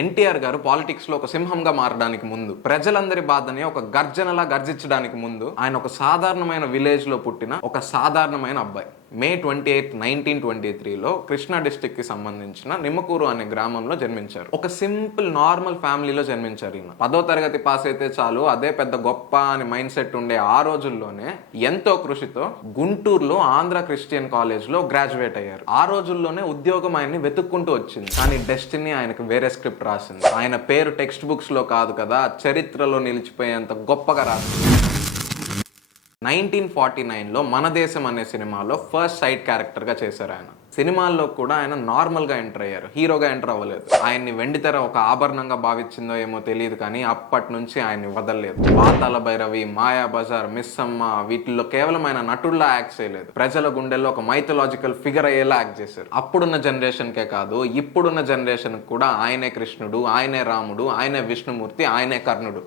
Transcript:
ఎన్టీఆర్ గారు పాలిటిక్స్ లో ఒక సింహంగా మారడానికి ముందు, ప్రజలందరి బాధని ఒక గర్జనలా గర్జించడానికి ముందు, ఆయన ఒక సాధారణమైన విలేజ్ లో పుట్టిన ఒక సాధారణమైన అబ్బాయి. మే 28, 1923లో కృష్ణా డిస్టిక్ కి సంబంధించిన నిమ్మకూరు అనే గ్రామంలో జన్మించారు. ఒక సింపుల్ నార్మల్ ఫ్యామిలీలో జన్మించారు ఈయన. 10వ తరగతి పాస్ అయితే చాలు, అదే పెద్ద గొప్ప అని మైండ్ సెట్ ఉండే ఆ రోజుల్లోనే ఎంతో కృషితో గుంటూరులో ఆంధ్ర క్రిస్టియన్ కాలేజ్ లో గ్రాడ్యుయేట్ అయ్యారు. ఆ రోజుల్లోనే ఉద్యోగం ఆయన్ని వెతుక్కుంటూ వచ్చింది. కానీ డెస్టినీ ఆయనకు వేరే స్క్రిప్ట్ రాసింది. ఆయన పేరు టెక్స్ట్ బుక్స్ లో కాదు కదా, చరిత్రలో నిలిచిపోయేంత గొప్పగా రాసింది. 1949లో మన దేశం అనే సినిమాలో ఫస్ట్ సైడ్ క్యారెక్టర్ గా చేశారు ఆయన. సినిమాల్లో కూడా ఆయన నార్మల్ గా ఎంటర్ అయ్యారు, హీరోగా ఎంటర్ అవ్వలేదు. ఆయన్ని వెండితెర ఒక ఆభరణంగా భావించిందో ఏమో తెలియదు, కానీ అప్పటి నుంచి ఆయన్ని వదలలేదు. పాతాళ భైరవి, మాయా బజార్, మిస్ అమ్మ వీటిల్లో కేవలం ఆయన నటుల్లా యాక్ట్ చేయలేదు, ప్రజల గుండెల్లో ఒక మైథలాజికల్ ఫిగర్ అయ్యేలా యాక్ట్ చేశారు. అప్పుడున్న జనరేషన్ కే కాదు, ఇప్పుడున్న జనరేషన్ కూడా ఆయనే కృష్ణుడు, ఆయనే రాముడు, ఆయనే విష్ణుమూర్తి, ఆయనే కర్ణుడు.